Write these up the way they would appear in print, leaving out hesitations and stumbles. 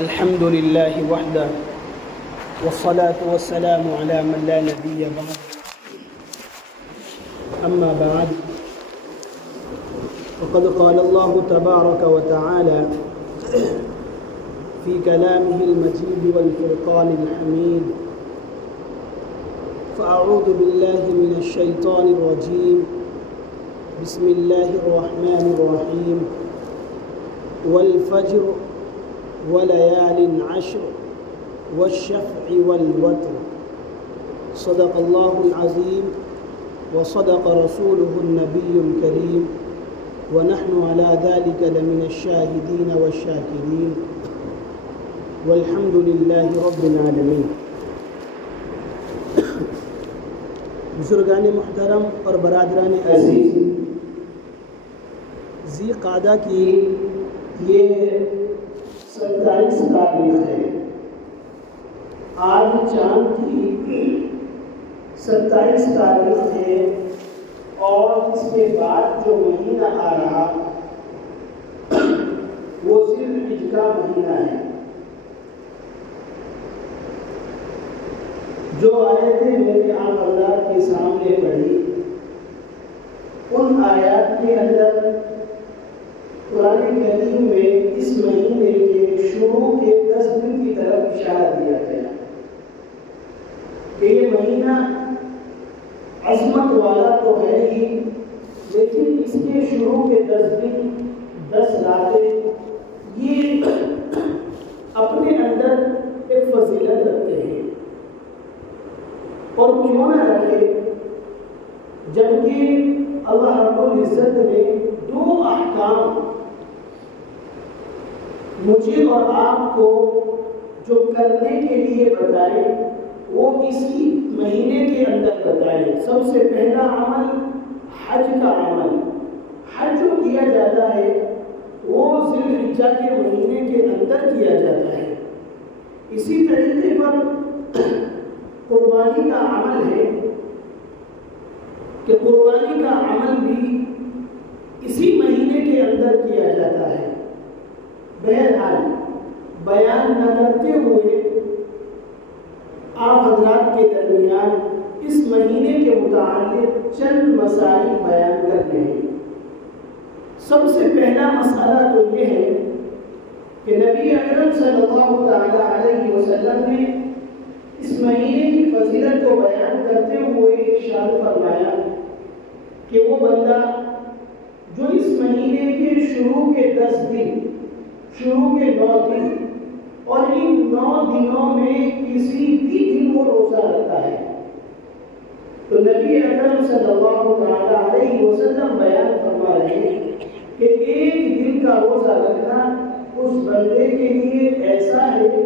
الحمد لله وحده والصلاة والسلام على من لا نبي بعد. أما بعد فقد قال الله تبارك وتعالى في كلامه المجيد والفرقان الحميد: فأعوذ بالله من الشيطان الرجيم. بسم الله الرحمن الرحيم. والفجر وليال عشر والشفع والوتر. صدق الله العظيم وصدق رسوله النبي الكريم ونحن على ذلك لمن الشاهدين والشاكرين والحمد لله رب العالمين. بزرگان محترم اور برادران عزیز، ذی قعدہ کی یہ 27 تاریخ ہے. آج چاند کی 27 تاریخ ہے اور اس کے بعد جو مہینہ آ رہا وہ ذی الحجہ کا مہینہ ہے. جو آیتیں میرے آپ حضرات کے سامنے پڑھی، ان آیات کے اندر قرآن کریم میں اس مہینے کے شروع کے 10 دن کی طرف اشارہ دیا گیا کہ یہ مہینہ عظمت والا تو ہے ہی، لیکن اس کے شروع کے 10 دن 10 راتیں یہ اپنے اندر ایک فضیلت رکھتے ہیں. اور کیوں نہ رکھے جبکہ اللہ رب العزت نے 2 احکام مجھے اور آپ کو جو کرنے کے لیے بتائے وہ اسی مہینے کے اندر بتائے. سب سے پہلا عمل حج کا عمل. حج جو کیا جاتا ہے وہ ذی الحجہ کے مہینے کے اندر کیا جاتا ہے. اسی طریقے پر قربانی کا عمل ہے کہ قربانی کا عمل بھی اسی مہینے کے اندر کیا جاتا ہے. بہرحال بیان نہ کرتے ہوئے آپ حضرات کے درمیان اس مہینے کے متعلق چند مسائل بیان کرتے ہیں. سب سے پہلا مسئلہ تو یہ ہے کہ نبی اکرم صلی اللہ علیہ وسلم نے اس مہینے کی فضیلت کو بیان کرتے ہوئے ارشاد فرمایا کہ وہ بندہ جو اس مہینے کے شروع کے 10 دن، شروع کے 9 دن اور ان 9 دنوں میں کسی بھی دن وہ روزہ رکھتا ہے، تو نبی اکرم صلی اللہ علیہ وسلم بیان فرما رہے ہیں کہ ایک دن کا روزہ رکھنا اس بندے کے لیے ایسا ہے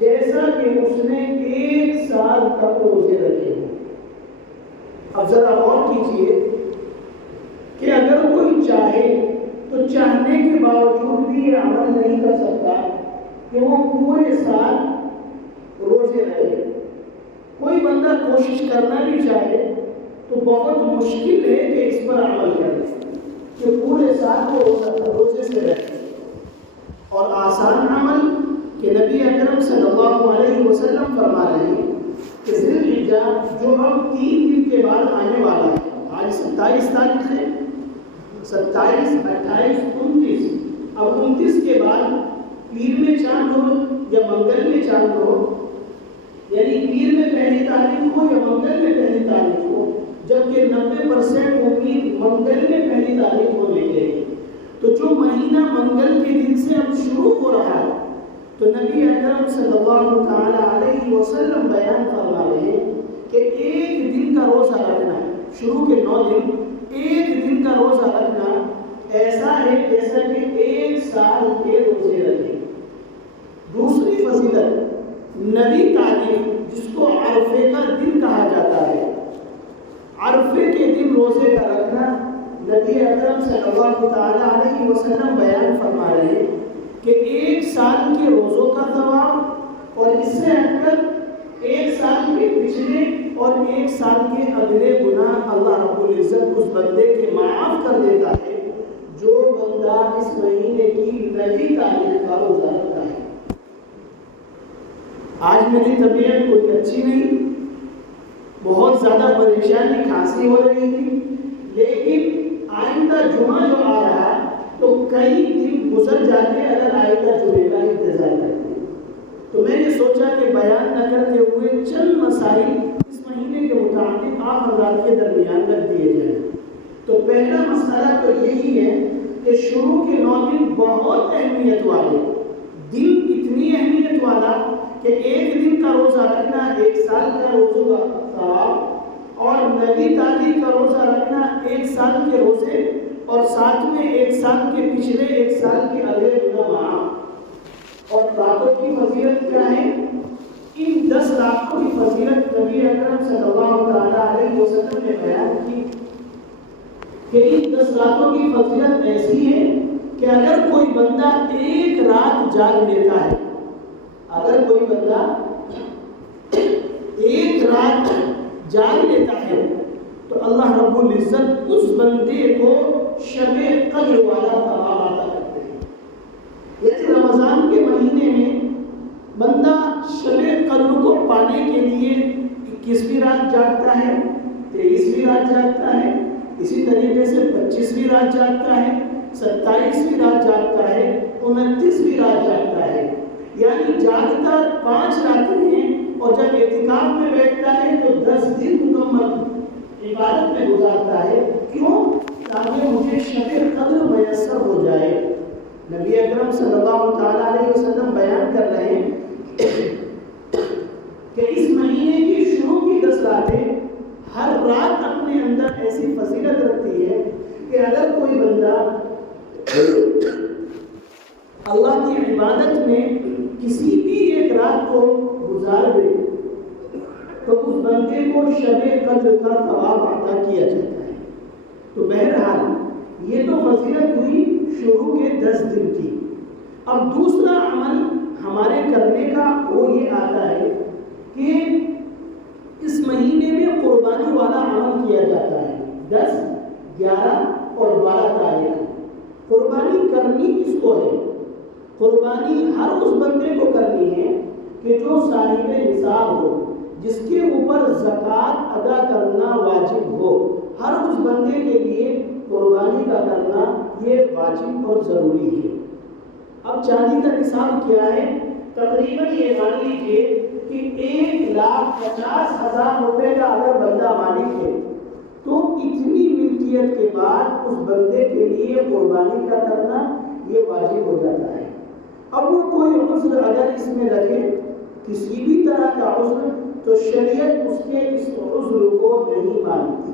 جیسا کہ اس نے 1 سال تک روزے رکھے ہوں. اب ذرا غور کیجئے کہ اگر کوئی چاہے تو چاہنے کے باوجود بھی یہ عمل نہیں کر سکتا کہ وہ پورے سال روزے رکھے. کوئی بندہ کوشش کرنا بھی چاہے تو بہت مشکل ہے کہ اس پر عمل کرے کہ پورے سال کو روزے سے رکھے. اور آسان عمل کہ نبی اکرم صلی اللہ علیہ وسلم فرما رہے ہیں کہ ذی الحجہ جو اب 3 دن کے بعد آنے والا ہے، آج 27 تاریخ ہے، 27، 28، 29، اب 29 کے بعد پیر میں چاند ہو یا منگل میں چاند ہو، یعنی پیر میں پہلی تاریخ ہو یا منگل میں پہلی تاریخ ہو، جبکہ 90% امید منگل میں پہلی تاریخ ہونے کے. تو جو مہینہ منگل کے دن سے اب شروع ہو رہا ہے تو نبی اکرم صلی اللہ علیہ وسلم بیان فرما رہے ہیں کہ ایک دن کا روزہ رکھنا، شروع کے 9 دن، ایک دن کا روزہ رکھنا ایسا ہے جیسا کہ 1 سال کے روزے رکھے. دوسری فضیلت نبی تاریخ جس کو عرفے کا دن کہا جاتا ہے، عرفے کے دن روزے کا رکھنا نبی اکرم صلی اللہ علیہ وسلم بیان فرما رہے ہیں کہ 1 سال کے روزوں کا ثواب اور اس سے ہٹ کر 1 سال کے پچھلے اور 1 سال کے اگلے گناہ اللہ رب العزت اس بندے کے معاف کر دیتا ہے جو بندہ اس مہینے کی نبی تاریخ کا روزہ رکھتا ہے. آج میری طبیعت کوئی اچھی نہیں، بہت زیادہ پریشانی، کھانسی ہو رہی تھی، لیکن آئندہ جمعہ جو آ رہا ہے تو کئی دن گزر جاتے اگر آئندہ جمعے کا انتظار کرتے۔ تو میں نے سوچا کہ بیان نہ کرتے ہوئے چند مسائل اس مہینے کے متعلق آپ حضرات کے درمیان رکھ دیے جائیں۔ تو پہلا مسئلہ تو یہی ہے کہ شروع کے 9 دن بہت اہمیت والے دن، اتنی اہمیت والا کہ ایک دن کا روزہ رکھنا 1 سال کا روزوں کا ثواب، اور 9 تاریخ کا روزہ رکھنا 1 سال کے روزے، اور ساتھ میں 1 سال کے پچھلے 1 سال کے اگلے گناہ معاف۔ اور راتوں کی فضیلت کیا ہے؟ ان 10 راتوں کی فضیلت نبی اکرم صلی اللہ علیہ وسلم نے بیان کی کہ ان 10 راتوں کی فضیلت ایسی ہے کہ اگر کوئی بندہ 1 رات جاگ لیتا ہے، اگر کوئی بندہ 1 رات جاگ لیتا ہے تو اللہ رب العزت اس بندے کو شب قدر والا ثواب عطا کرتے ہیں۔ یعنی رمضان کے مہینے میں بندہ شب قدر کو پانے کے لیے 21ویں رات جاگتا ہے، 23ویں رات جاگتا ہے، اسی طریقے سے 25ویں رات جاگتا ہے، 27ویں رات جاگتا ہے، 29ویں رات جاگتا ہے، یعنی جاگتا 5 راتیں ہیں، اور جب اعتکاف میں بیٹھتا ہے تو 10 دن مکمل عبادت میں گزارتا ہے۔ کیوں؟ تاکہ مجھے شب قدر میسر ہو جائے۔ نبی اکرم صلی اللہ علیہ وسلم بیان کر رہے ہیں کہ اس مہینے کی شروع کی 10 راتیں ہر رات اپنے اندر ایسی فضیلت رکھتی ہے کہ اگر کوئی بندہ اللہ کی عبادت میں کسی بھی ایک رات کو گزار دے تو اس بندے کو شب قدر کا ثواب عطا کیا جاتا ہے۔ تو بہرحال یہ تو فضیلت ہوئی شروع کے 10 دن کی۔ اب دوسرا عمل ہمارے کرنے کا وہ یہ آتا ہے کہ اس مہینے میں قربانی والا عمل کیا جاتا ہے۔ 10، 11 اور 12 تاریخ قربانی کرنی کس کو ہے؟ قربانی ہر اس بندے کو کرنی ہے کہ جو صاحب نصاب ہو، جس کے اوپر زکوٰۃ ادا کرنا واجب ہو۔ ہر اس بندے کے لیے قربانی کا کرنا یہ واجب اور ضروری ہے۔ اب چاندی کا نصاب کیا ہے؟ تقریباً یہ مان لیجیے کہ 1,50,000 روپے کا اگر بندہ مالک ہے تو اتنی ملکیت کے بعد اس بندے کے لیے قربانی کا کرنا یہ واجب ہو جاتا ہے۔ اب وہ کوئی عذر اگر اس میں رکھے، کسی بھی طرح کا عذر، تو شریعت اس کے اس عذر کو نہیں مانتی۔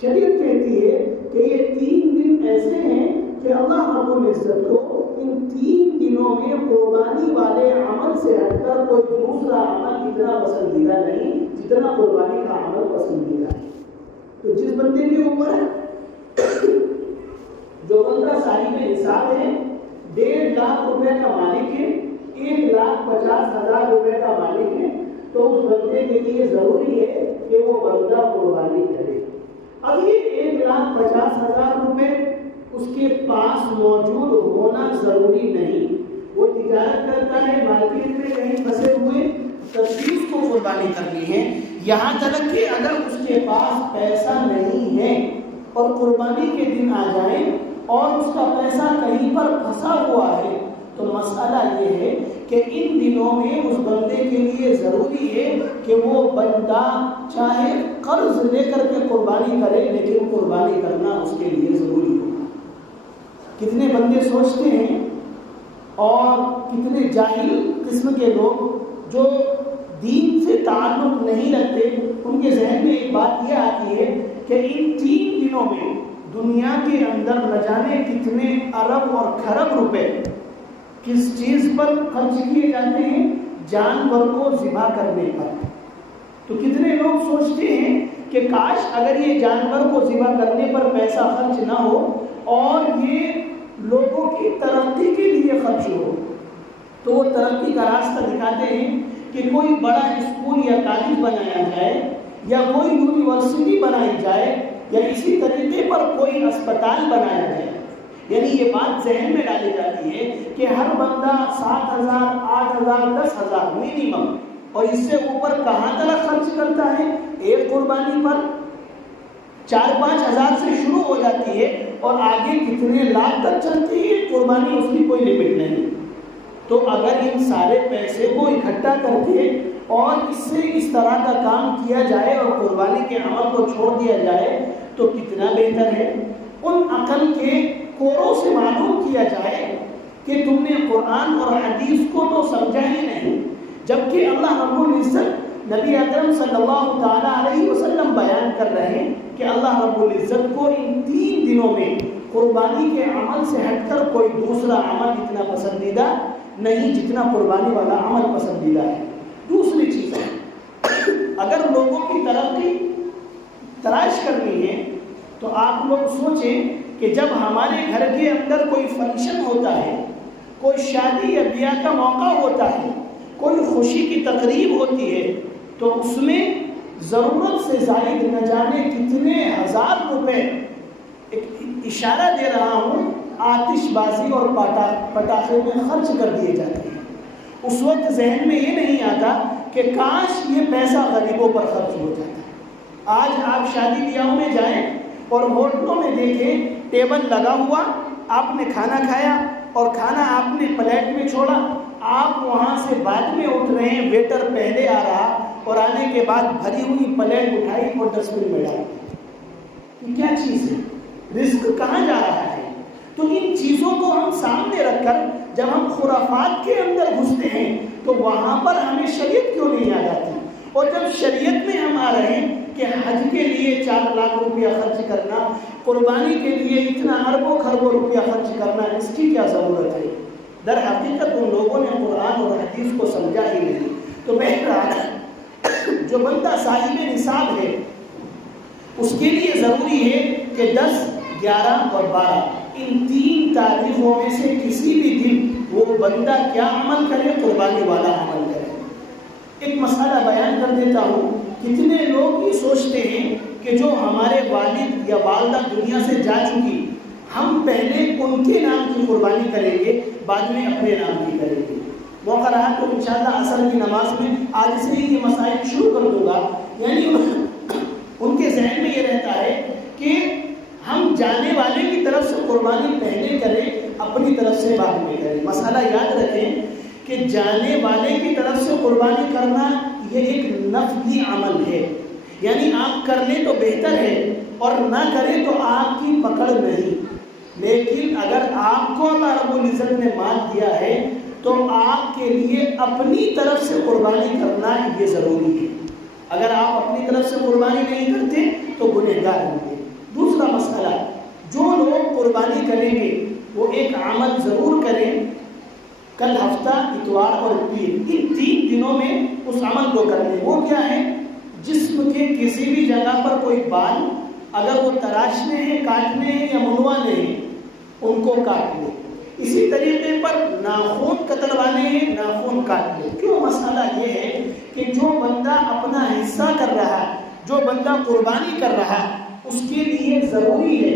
شریعت کہتی ہے کہ یہ 3 دن ایسے ہیں کہ اللہ رب العزت کو ان 3 دنوں میں قربانی والے عمل سے ہٹ کر کوئی دوسرا عمل اتنا پسندیدہ نہیں جتنا قربانی کا عمل پسندیدہ ہے۔ تو جس بندے کے اوپر جو بندہ صاحب نصاب ہے، 1.5 لاکھ روپے کا مالک ہے، 1,50,000 روپے کا مالک ہے، تو اس بندے کے لیے ضروری ہے کہ وہ بندہ قربانی کرے۔ اب یہ 1,50,000 روپے اس کے پاس موجود ہونا ضروری نہیں، وہ تجارت کرتا ہے، مارکیٹ میں کہیں پھنسے ہوئے، تصویر کو قربانی کرنی ہے۔ یہاں تک کہ اگر اس کے پاس پیسہ نہیں ہے اور قربانی کے دن آ جائے اور اس کا پیسہ کہیں پر پھنسا ہوا ہے، تو مسئلہ یہ ہے کہ ان دنوں میں اس بندے کے لیے ضروری ہے کہ وہ بندہ چاہے قرض لے کر کے قربانی کرے، لیکن قربانی کرنا اس کے لیے ضروری ہوگا۔ کتنے بندے سوچتے ہیں اور کتنے جاہل قسم کے لوگ جو دین سے تعلق نہیں رکھتے، ان کے ذہن میں ایک بات یہ آتی ہے کہ ان 3 دنوں میں دنیا کے اندر نہ جانے کتنے ارب اور کھرب روپے کس چیز پر خرچ کیے جاتے ہیں؟ جانور کو ذبح کرنے پر۔ تو کتنے لوگ سوچتے ہیں کہ کاش اگر یہ جانور کو ذبح کرنے پر پیسہ خرچ نہ ہو اور یہ لوگوں کی ترقی کے لیے خرچ ہو، تو وہ ترقی کا راستہ دکھاتے ہیں کہ کوئی بڑا اسکول یا کالج بنایا جائے، یا کوئی یونیورسٹی بنائی جائے، یا اسی طریقے پر کوئی اسپتال بنایا جائے۔ یعنی یہ بات ذہن میں ڈالی جاتی ہے کہ ہر بندہ 7,000، 8,000، 10,000 منیمم اور اس سے اوپر کہاں تک خرچ کرتا ہے؟ ایک قربانی پر 4-5 ہزار سے شروع ہو جاتی ہے اور آگے کتنے لاکھ تک چلتی ہے قربانی، اس کی کوئی لمٹ نہیں۔ تو اگر ان سارے پیسے کو اکٹھا کر کے اور اس سے اس طرح کا کام کیا جائے اور قربانی کے عمل کو چھوڑ دیا جائے تو کتنا بہتر ہے۔ ان عقل کے کوروں سے معلوم کیا جائے کہ تم نے قرآن اور حدیث کو تو سمجھا ہی نہیں، جبکہ اللہ رب العزت نبی اکرم صلی اللہ تعالیٰ علیہ وسلم بیان کر رہے ہیں کہ اللہ رب العزت کو ان 3 دنوں میں قربانی کے عمل سے ہٹ کر کوئی دوسرا عمل اتنا پسندیدہ نہیں جتنا قربانی والا عمل پسندیدہ ہے۔ دوسری چیز ہے، اگر لوگوں کی ترقی تلاش کرنی ہے تو آپ لوگ سوچیں کہ جب ہمارے گھر کے اندر کوئی فنکشن ہوتا ہے، کوئی شادی یا بیاہ کا موقع ہوتا ہے، کوئی خوشی کی تقریب ہوتی ہے، تو اس میں ضرورت سے زائد نہ جانے کتنے ہزار روپے، ایک اشارہ دے رہا ہوں، آتش بازی اور پٹاخے میں خرچ کر دیے جاتے ہیں۔ اس وقت ذہن میں یہ نہیں آتا کہ کاش یہ پیسہ غریبوں پر خرچ ہو جاتا۔ آج آپ شادی بیاہوں میں جائیں اور ہوٹلوں میں دیکھیں، ٹیبل لگا ہوا، آپ نے کھانا کھایا اور کھانا آپ نے پلیٹ میں چھوڑا، آپ وہاں سے بعد میں اٹھ رہے ہیں، ویٹر پہلے آ رہا اور آنے کے بعد بھری ہوئی پلیٹ اٹھائی اور ڈسٹ بن میں ڈالی۔ یہ کیا چیز ہے؟ رزق کہاں جا رہا ہے؟ تو ان چیزوں کو ہم سامنے رکھ کر جب ہم خرافات کے اندر گھستے ہیں تو وہاں پر ہمیں شریعت کیوں نہیں آ جاتی؟ اور جب شریعت میں ہم آ رہے ہیں کہ حج کے لیے 4 لاکھ روپیہ خرچ کرنا، قربانی کے لیے اتنا اربوں خربوں روپیہ خرچ کرنا، اس کی کیا ضرورت ہے؟ در حقیقت ان لوگوں نے قرآن اور حدیث کو سمجھا ہی نہیں۔ تو بہرحال جو بندہ صاحب نصاب ہے اس کے لیے ضروری ہے کہ 10، 11 اور 12 ان 3 تاریخوں میں سے کسی بھی دن وہ بندہ کیا عمل کرے؟ قربانی والا عمل کرے۔ ایک مسئلہ بیان کر دیتا ہوں، کتنے لوگ یہ سوچتے ہیں کہ جو ہمارے والد یا والدہ دنیا سے جا چکی، ہم پہلے ان کے نام کی قربانی کریں گے، بعد میں اپنے نام کی کریں گے۔ موقع رہا تو انشاءاللہ عصر کی نماز میں آج سے ہی یہ مسائل شروع کر دوں گا۔ یعنی ان کے ذہن میں یہ رہتا ہے کہ ہم جانے والے کی طرف سے قربانی پہلے کریں، اپنی طرف سے بعد میں کریں۔ مسئلہ یاد رکھیں کہ جانے والے کی طرف سے قربانی کرنا یہ ایک نفلی عمل ہے، یعنی آپ کر لیں تو بہتر ہے اور نہ کریں تو آپ کی پکڑ نہیں۔ لیکن اگر آپ کو اللہ رب العزت نے مال دیا ہے تو آپ کے لیے اپنی طرف سے قربانی کرنا یہ ضروری ہے۔ اگر آپ اپنی طرف سے قربانی نہیں کرتے تو گنہگار ہوں گے۔ دوسرا مسئلہ، جو لوگ قربانی کریں گے وہ ایک عمل ضرور کریں، کل ہفتہ، اتوار اور پیر، ان 3 دنوں میں اس عمل کو کر لیں۔ وہ کیا ہے؟ جسم کے کسی بھی جگہ پر کوئی بال اگر وہ تراشنے ہیں، کاٹنے ہیں یا منوانے ہیں، ان کو کاٹ لیں۔ اسی طریقے پر ناخن کتروانے ہیں، ناخن کاٹ لیں۔ کیوں؟ مسئلہ یہ ہے کہ جو بندہ اپنا حصہ کر رہا ہے، جو بندہ قربانی کر رہا ہے، اس کے لیے ضروری ہے،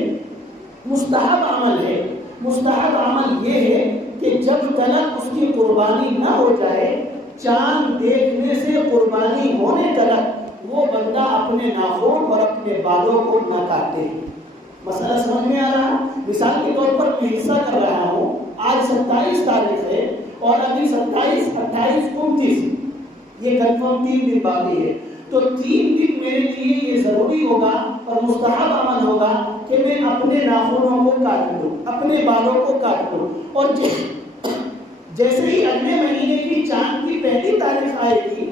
مستحب عمل ہے۔ مستحب عمل یہ ہے کہ جب تک اس کی قربانی نہ ہو جائے، چاند دیکھنے سے قربانی ہونے تک وہ بندہ اپنے ناخن اور اپنے بالوں کو نہ کاٹے۔ مسئلہ سمجھ میں آ رہا؟ مثال کے طور پر میں حصہ کر رہا ہوں، آج 27 تاریخ ہے اور ابھی 27، 28، 29 یہ کنفرم 3 دن باقی ہے، تو 3 دن میرے لیے یہ ضروری ہوگا اور مستحب عمل ہوگا کہ میں اپنے ناخنوں کو کاٹ لوں، اپنے بالوں کو کاٹ لوں۔ اور جیسے ہی اگلے مہینے کی چاند کی پہلی تاریخ آئے گی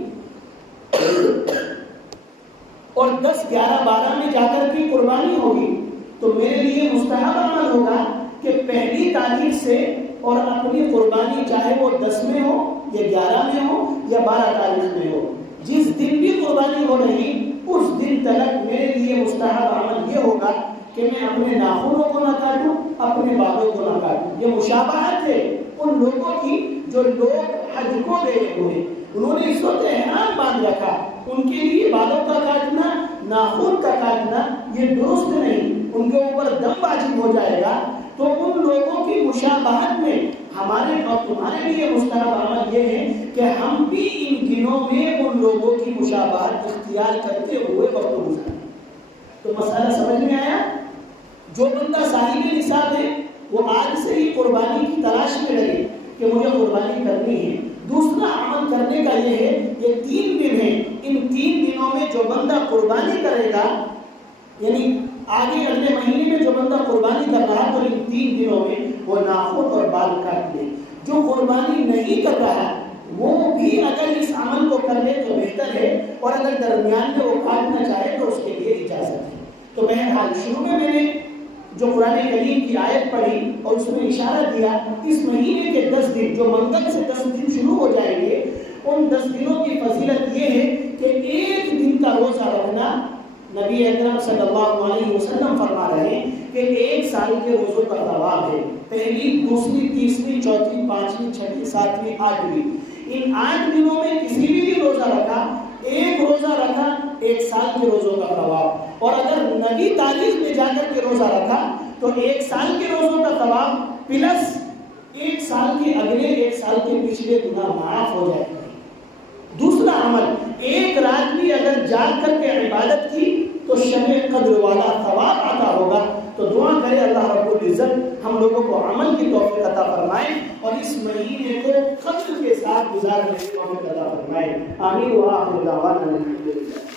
اور 10، 11، 12 میں جا کر کے قربانی ہوگی تو میرے لیے مستحب عمل ہوگا کہ پہلی تاریخ سے اور اپنی قربانی چاہے وہ 10 میں ہو یا 11 میں ہو یا 12 تاریخ میں ہو، جس دن بھی قربانی ہو رہی اس دن تک میرے لیے مستحب عمل یہ ہوگا کہ میں اپنے ناخنوں کو نہ کاٹوں، اپنے بالوں کو نہ کاٹوں۔ یہ مشابہت ہے ان لوگوں کی جو لوگ حج کو گئے ہوئے، انہوں نے اس وقت احرام باندھ رکھا، ان کے لیے بالوں کا کاٹنا، ناخن کا کاٹنا یہ درست نہیں، ان کے اوپر دم واجب ہو جائے گا۔ تو ان لوگوں کی مشابہت میں ہمارے اور تمہارے لیے مستحب عمل یہ ہے کہ ہم بھی ان دنوں میں ان لوگوں کی مشابہت اختیار کرتے ہوئے وقت گزاریں۔ تو مسئلہ سمجھ میں آیا؟ جو بندہ صاحب نصاب ہے وہ آج سے ہی قربانی کی تلاش میں رہے کہ مجھے قربانی کرنی ہے۔ دوسرا عمل کرنے کا یہ ہے، یہ 3 دن ہیں، ان 3 دنوں میں جو بندہ قربانی کرے گا، یعنی آگے اگلے مہینے میں جو بندہ قربانی کر رہا تو ان 3 دنوں میں وہ ناخن اور بال کاٹ لے۔ جو قربانی نہیں کر رہا وہ بھی اگر اس عمل کو کر لے تو بہتر ہے، اور اگر درمیان میں وہ کاٹنا چاہے تو اس کے لیے اجازت ہے۔ تو بہرحال شروع میں نے جو قرآن کریم کی آیت پڑھی اور اس میں اشارہ دیا، اس مہینے کے 10 دن جو منگل سے 10 دن شروع ہو جائیں گے، ان 10 دنوں کی فضیلت یہ ہے کہ ایک دن کا روزہ رکھنا، نبی اکرم صلی اللہ علیہ وسلم فرما رہے ہیں کہ 1 سال کے روزوں کا ثواب ہے۔ پہلی، دوسری، تیسری، چوتھی، پانچویں، چھٹی، ساتویں، آٹھویں، ان 8 دنوں میں کسی بھی دن روزہ رکھا، ایک روزہ رکھا، 1 سال کے روزوں کا ثواب، اور اگر نبی تاریخ میں جا کر کے روزہ رکھا تو 1 سال کے روزوں کا ثواب پلس 1 سال کے اگلے 1 سال کے پچھلے گناہ معاف ہو جائے گا۔ دوسرا عمل، 1 رات بھی اگر جاگ کر کے عبادت کی تو شب قدر والا ثواب عطا ہوگا۔ تو دعا کرے اللہ رب العزت ہم لوگوں کو عمل کی توفیق عطا فرمائے اور اس مہینے کو قدر کے ساتھ گزارنے کی توفیق عطا فرمائے۔ آمین وآخر دعوانا الحمدللہ۔